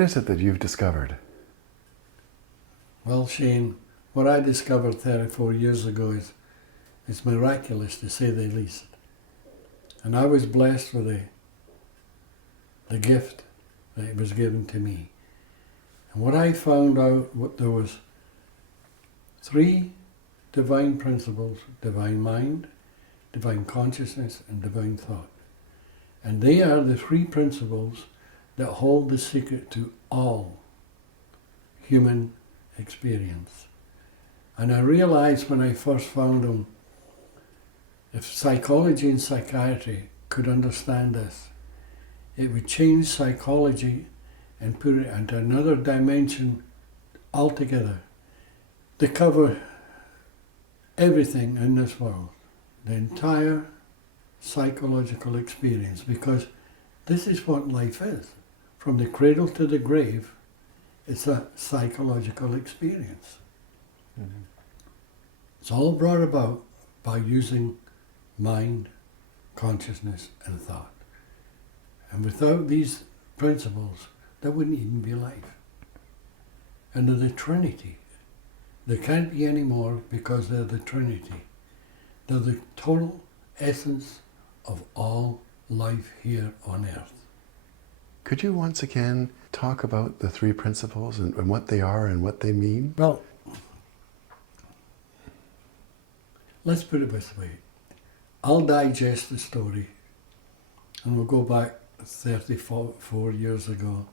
what is it that you've discovered? Well, Shane, what I discovered 34 years ago is miraculous, to say the least. And I was blessed with the gift that was given to me. And what I found out, there was 3 divine principles: divine mind, divine consciousness, and divine thought. And they are the 3 principles that hold the secret to all human experience. And I realized when I first found them, if psychology and psychiatry could understand this, it would change psychology and put it into another dimension altogether to cover everything in this world, the entire psychological experience, because this is what life is. From the cradle to the grave, it's a psychological experience. Mm-hmm. It's all brought about by using mind, consciousness, and thought. And without these principles, there wouldn't even be life. And they're the Trinity. There can't be any more because they're the Trinity. They're the total essence of all life here on earth. Could you once again talk about the 3 principles and what they are and what they mean? Well, let's put it this way. I'll digest the story, and we'll go back 34 years ago,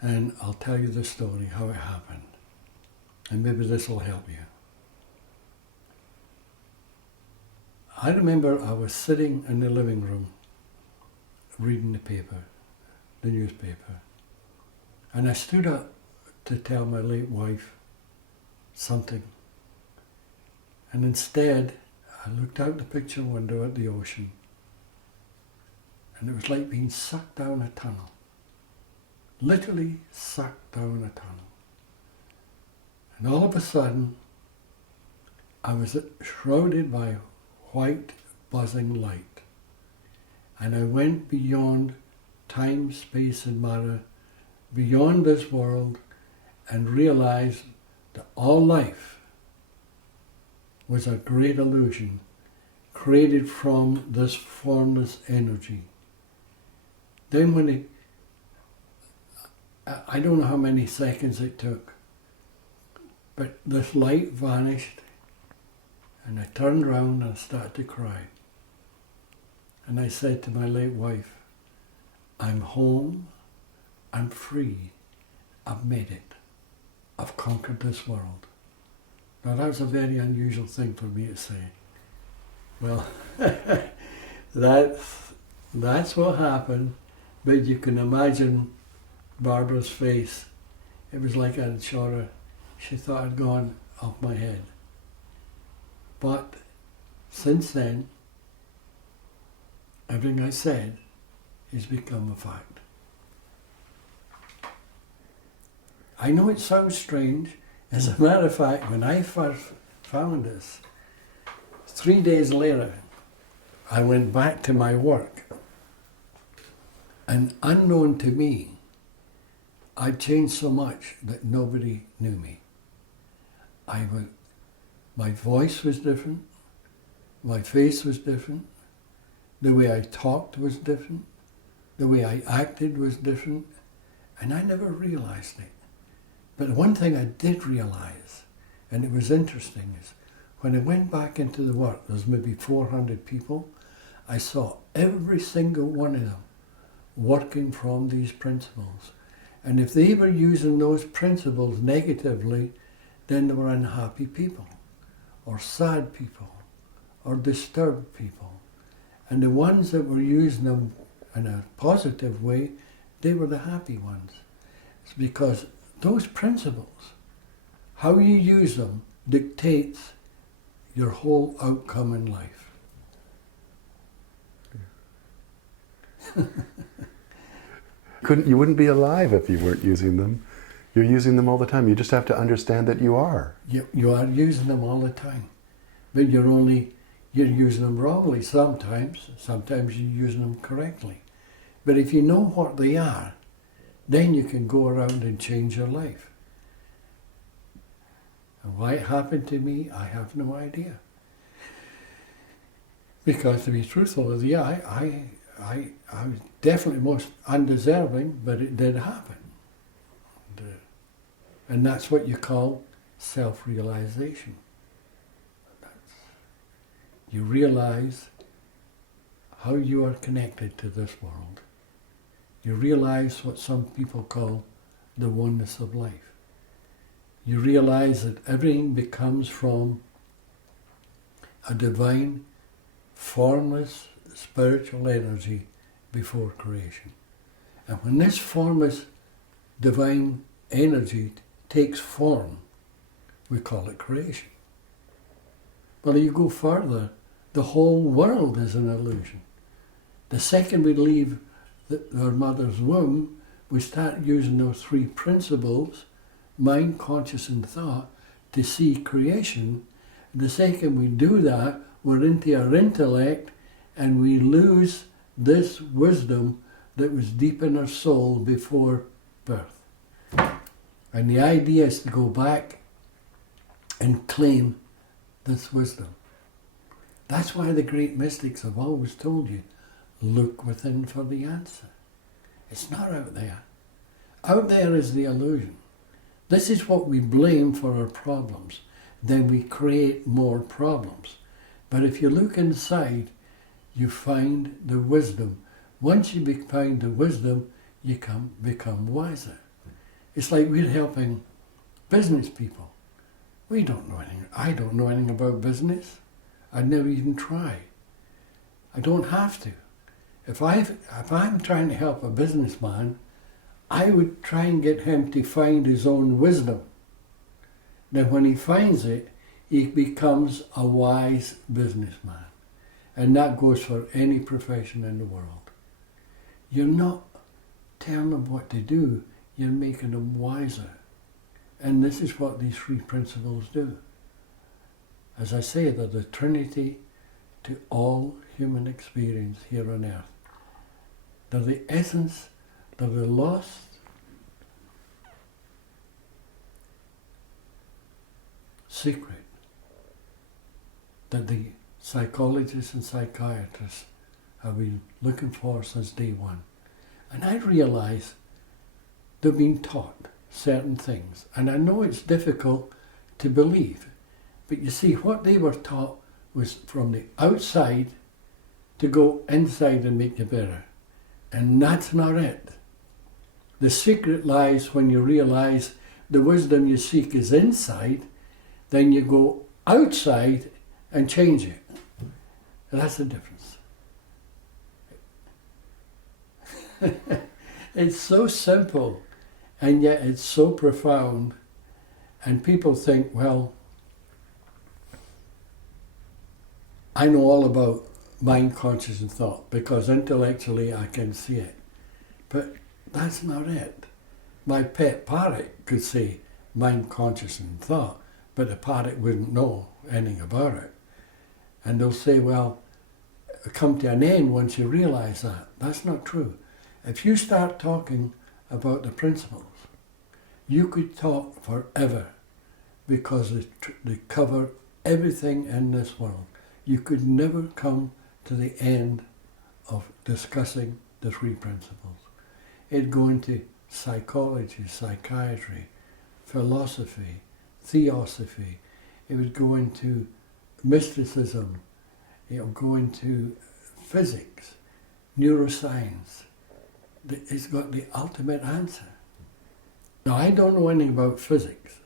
and I'll tell you the story, how it happened. And maybe this will help you. I remember I was sitting in the living room reading the newspaper, and I stood up to tell my late wife something. And instead, I looked out the picture window at the ocean, and it was like being sucked down a tunnel. Literally sucked down a tunnel. And all of a sudden, I was shrouded by white buzzing light. And I went beyond time, space, and matter, beyond this world, and realized that all life was a great illusion created from this formless energy. Then when I don't know how many seconds it took, but this light vanished, and I turned around and I started to cry. And I said to my late wife, I'm home, I'm free, I've made it, I've conquered this world. Now that was a very unusual thing for me to say. Well, that's what happened, but you can imagine Barbara's face. It was like I'd shot her. She thought I'd gone off my head. But since then, everything I said has become a fact. I know it sounds strange. As a matter of fact, when I first found this, 3 days later, I went back to my work. And unknown to me, I'd changed so much that nobody knew me. My voice was different, my face was different, the way I talked was different, the way I acted was different, and I never realized it. But one thing I did realize, and it was interesting, is when I went back into the work, there was maybe 400 people, I saw every single one of them working from these principles. And if they were using those principles negatively, then they were unhappy people, or sad people, or disturbed people. And the ones that were using them in a positive way, they were the happy ones. It's because those principles, how you use them, dictates your whole outcome in life. You wouldn't be alive if you weren't using them. You're using them all the time. You just have to understand that you are. You are using them all the time. But you're using them wrongly sometimes. Sometimes you're using them correctly. But if you know what they are, then you can go around and change your life. And why it happened to me, I have no idea. Because to be truthful with you, I was definitely most undeserving, but it did happen. And that's what you call self-realization. You realize how you are connected to this world. You realize what some people call the oneness of life. You realize that everything becomes from a divine, formless, spiritual energy before creation. And when this formless, divine energy takes form, we call it creation. Well, you go further, the whole world is an illusion. The second we leave our mother's womb, we start using those three principles, mind, conscious and thought, to see creation. The second we do that, we're into our intellect and we lose this wisdom that was deep in our soul before birth. And the idea is to go back and claim this wisdom. That's why the great mystics have always told you, look within for the answer. It's not out there. Out there is the illusion. This is what we blame for our problems. Then we create more problems. But if you look inside, you find the wisdom. Once you find the wisdom, you become wiser. It's like we're helping business people. We don't know anything. I don't know anything about business. I'd never even try. I don't have to. If I'm trying to help a businessman, I would try and get him to find his own wisdom. Then when he finds it, he becomes a wise businessman. And that goes for any profession in the world. You're not telling them what to do, you're making them wiser. And this is what these three principles do. As I say, they're the trinity to all human experience here on earth. They're the essence, they're the lost secret that the psychologists and psychiatrists have been looking for since day one. And I realize they've been taught certain things. And I know it's difficult to believe. But you see, what they were taught was from the outside to go inside and make you better. And that's not it. The secret lies when you realize the wisdom you seek is inside, then you go outside and change it. And that's the difference. It's so simple, and yet it's so profound. And people think, well, I know all about mind, conscious and thought because intellectually I can see it. But that's not it. My pet parrot could say mind, conscious and thought, but the parrot wouldn't know anything about it. And they'll say, well, come to an end once you realize that. That's not true. If you start talking about the principles, you could talk forever because they cover everything in this world. You could never come to the end of discussing the three principles. It'd go into psychology, psychiatry, philosophy, theosophy. It would go into mysticism. It would go into physics, neuroscience. It's got the ultimate answer. Now, I don't know anything about physics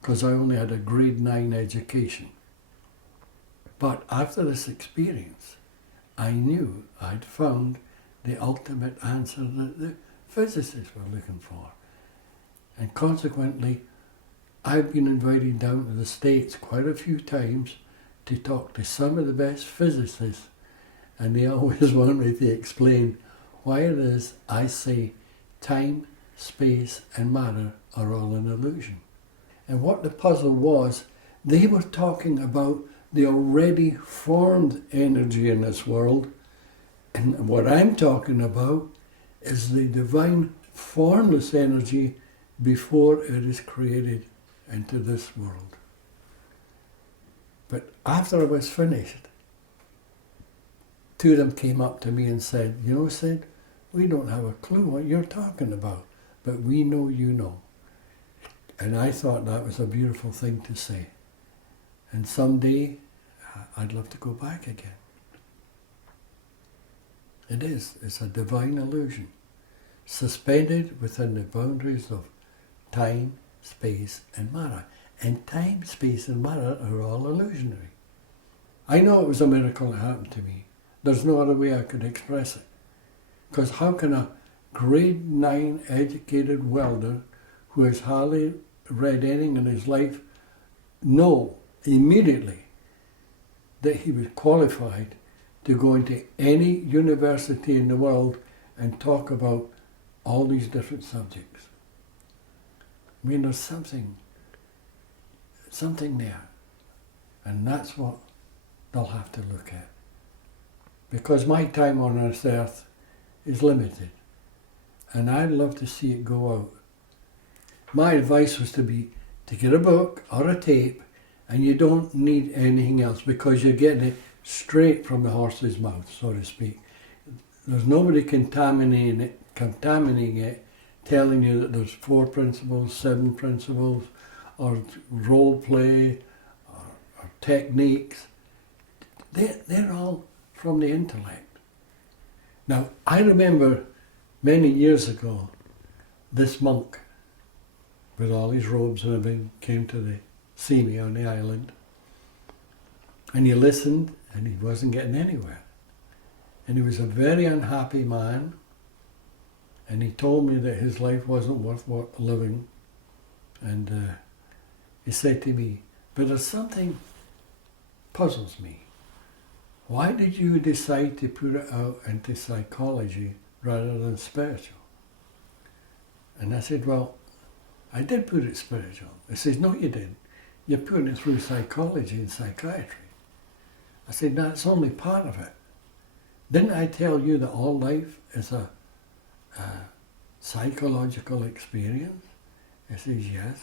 because I only had a grade 9 education. But after this experience, I knew I'd found the ultimate answer that the physicists were looking for. And consequently, I've been invited down to the States quite a few times to talk to some of the best physicists, and they always want me to explain why it is I say time, space and matter are all an illusion. And what the puzzle was, they were talking about the already formed energy in this world, and what I'm talking about is the divine formless energy before it is created into this world. But after I was finished, two of them came up to me and said, you know, Sid, we don't have a clue what you're talking about, but we know you know. And I thought that was a beautiful thing to say. And someday, I'd love to go back again. It is. It's a divine illusion, suspended within the boundaries of time, space, and matter. And time, space, and matter are all illusionary. I know it was a miracle that happened to me. There's no other way I could express it. Because how can a grade 9 educated welder who has hardly read anything in his life know immediately that he was qualified to go into any university in the world and talk about all these different subjects? I mean, there's something there. And that's what they'll have to look at. Because my time on this earth is limited. And I'd love to see it go out. My advice was to get a book or a tape, and you don't need anything else because you're getting it straight from the horse's mouth, so to speak. There's nobody contaminating it, telling you that there's 4 principles, 7 principles, or role play, or techniques. They're all from the intellect. Now, I remember many years ago, this monk, with all his robes and everything, came to see me on the island. And he listened, and he wasn't getting anywhere. And he was a very unhappy man, and he told me that his life wasn't worth living. And he said to me, but there's something puzzles me. Why did you decide to put it out into psychology rather than spiritual? And I said, well, I did put it spiritual. He says, no, you didn't. You're putting it through psychology and psychiatry. I said, that's only part of it. Didn't I tell you that all life is a psychological experience? He says, yes.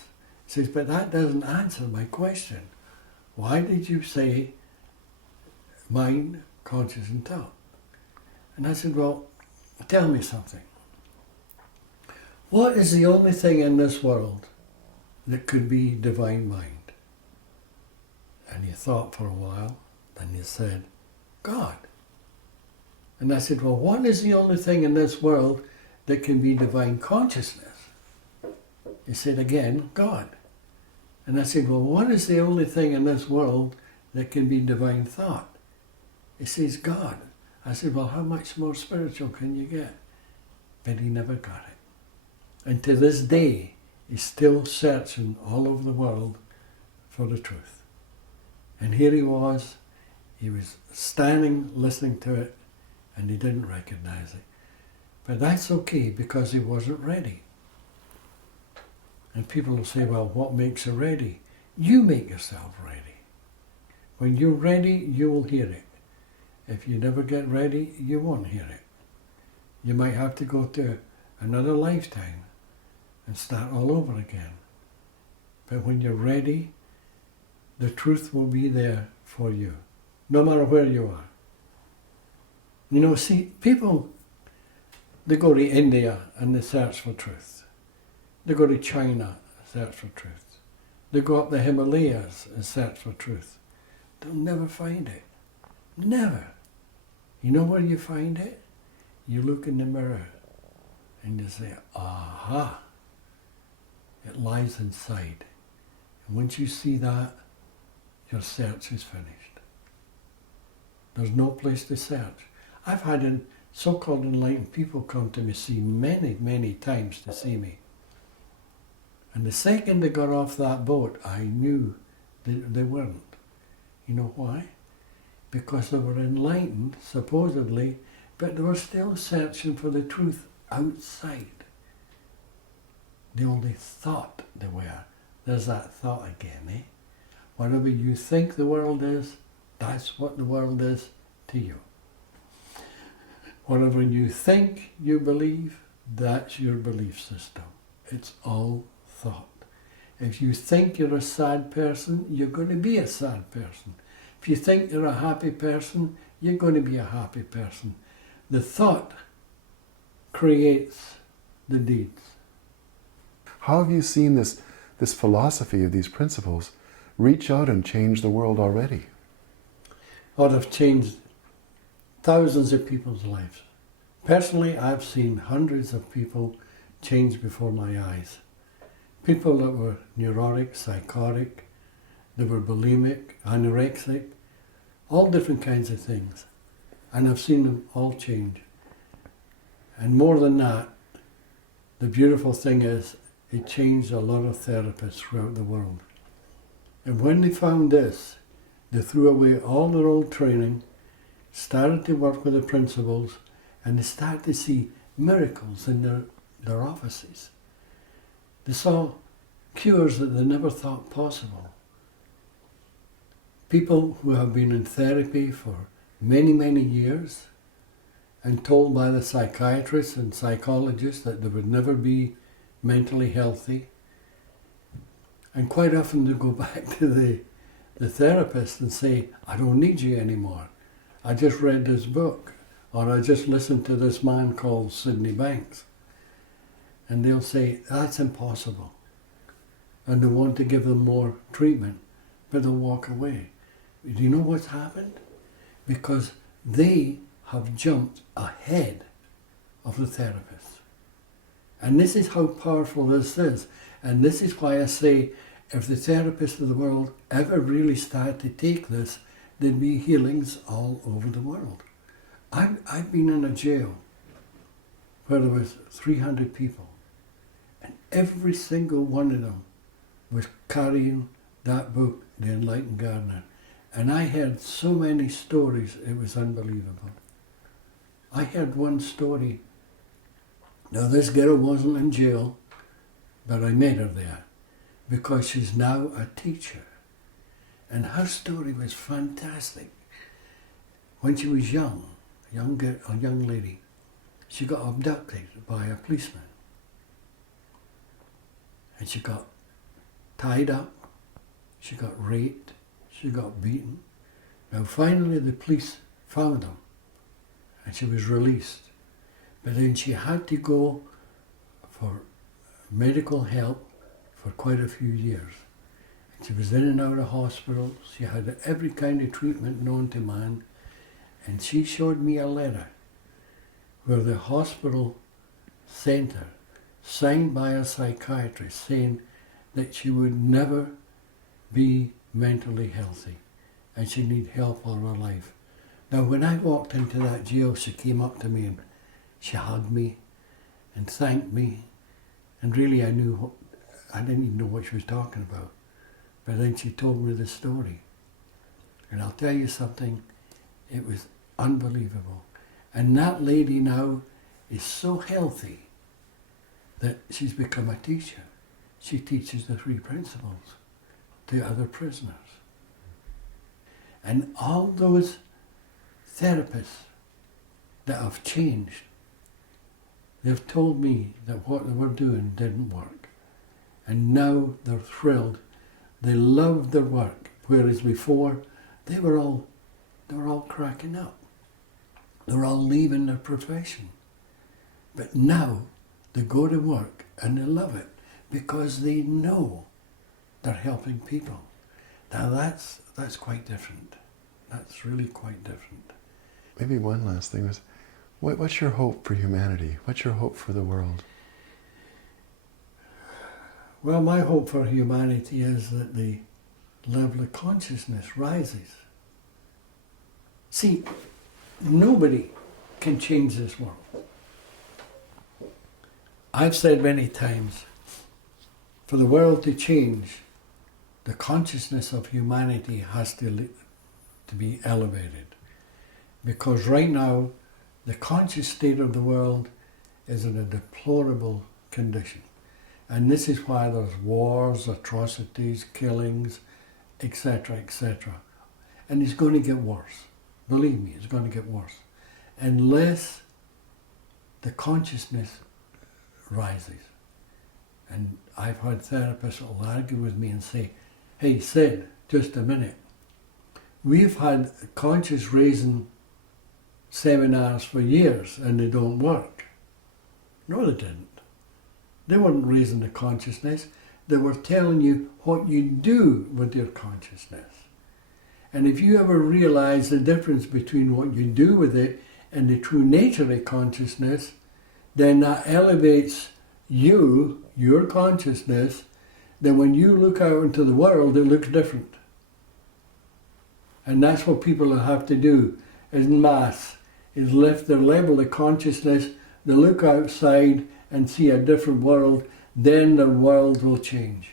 He says, but that doesn't answer my question. Why did you say mind, conscious, and thought? And I said, well, tell me something. What is the only thing in this world that could be divine mind? And he thought for a while, then he said, God. And I said, well, what is the only thing in this world that can be divine consciousness? He said again, God. And I said, well, what is the only thing in this world that can be divine thought? He says, God. I said, well, how much more spiritual can you get? But he never got it. And to this day, he's still searching all over the world for the truth. And here he was standing listening to it, and he didn't recognize it. But that's okay, because he wasn't ready. And people will say, well, what makes you ready? You make yourself ready. When you're ready, you will hear it. If you never get ready, you won't hear it. You might have to go to another lifetime and start all over again. But when you're ready, the truth will be there for you, no matter where you are. You know, see, people, they go to India and they search for truth. They go to China and search for truth. They go up the Himalayas and search for truth. They'll never find it. Never. You know where you find it? You look in the mirror and you say, aha, it lies inside. And once you see that, your search is finished. There's no place to search. I've had so-called enlightened people come to me, see many, many times to see me. And the second they got off that boat, I knew they weren't. You know why? Because they were enlightened, supposedly, but they were still searching for the truth outside. They only thought they were. There's that thought again, eh? Whatever you think the world is, that's what the world is to you. Whatever you think you believe, That's your belief system. It's all thought. If you think you're a sad person, you're going to be a sad person. If you think you're a happy person, you're going to be a happy person. The thought creates the deeds. How have you seen this philosophy of these principles reach out and change the world already? Or have changed thousands of people's lives. Personally, I've seen hundreds of people change before my eyes. People that were neurotic, psychotic, they were bulimic, anorexic, all different kinds of things. And I've seen them all change. And more than that, the beautiful thing is, it changed a lot of therapists throughout the world. And when they found this, they threw away all their old training, started to work with the principles, and they started to see miracles in their offices. They saw cures that they never thought possible. People who have been in therapy for many, many years and told by the psychiatrists and psychologists that they would never be mentally healthy. And quite often they go back to the therapist and say, I don't need you anymore. I just read this book, or I just listened to this man called Sydney Banks. And they'll say, that's impossible. And they want to give them more treatment, but they'll walk away. Do you know what's happened? Because they have jumped ahead of the therapist. And this is how powerful this is. And this is why I say, if the therapists of the world ever really start to take this, there'd be healings all over the world. I've been in a jail where there was 300 people, and every single one of them was carrying that book, The Enlightened Gardener. And I heard so many stories, it was unbelievable. I heard one story. Now this girl wasn't in jail, but I met her there because she's now a teacher. And her story was fantastic. When she was young, a young lady, she got abducted by a policeman. And she got tied up, she got raped, she got beaten. Now finally the police found them and she was released. But then she had to go for medical help for quite a few years. She was in and out of hospitals. She had every kind of treatment known to man. And she showed me a letter where the hospital sent her, signed by a psychiatrist, saying that she would never be mentally healthy and she'd need help all her life. Now when I walked into that jail, she came up to me and she hugged me and thanked me. And really I didn't even know what she was talking about. But then she told me the story. And I'll tell you something, it was unbelievable. And that lady now is so healthy that she's become a teacher. She teaches the 3 principles to other prisoners. And all those therapists that have changed, they've told me that what they were doing didn't work. And now they're thrilled. They love their work, whereas before they were all cracking up. They were all leaving their profession. But now they go to work and they love it because they know they're helping people. Now that's quite different. That's really quite different. Maybe one last thing was, what's your hope for humanity? What's your hope for the world? Well, my hope for humanity is that the level of consciousness rises. See, nobody can change this world. I've said many times, for the world to change, the consciousness of humanity has to be elevated. Because right now, the conscious state of the world is in a deplorable condition. And this is why there's wars, atrocities, killings, etc., etc. And it's going to get worse. Believe me, it's going to get worse. Unless the consciousness rises. And I've had therapists that will argue with me and say, hey, Sid, just a minute. We've had conscious raising seminars for years and they don't work. No, they didn't. They weren't raising the consciousness. They were telling you what you do with your consciousness. And if you ever realize the difference between what you do with it and the true nature of consciousness, then that elevates you, your consciousness. Then when you look out into the world, it looks different. And that's what people have to do in mass, is lift their level of consciousness, they look outside and see a different world, then their world will change.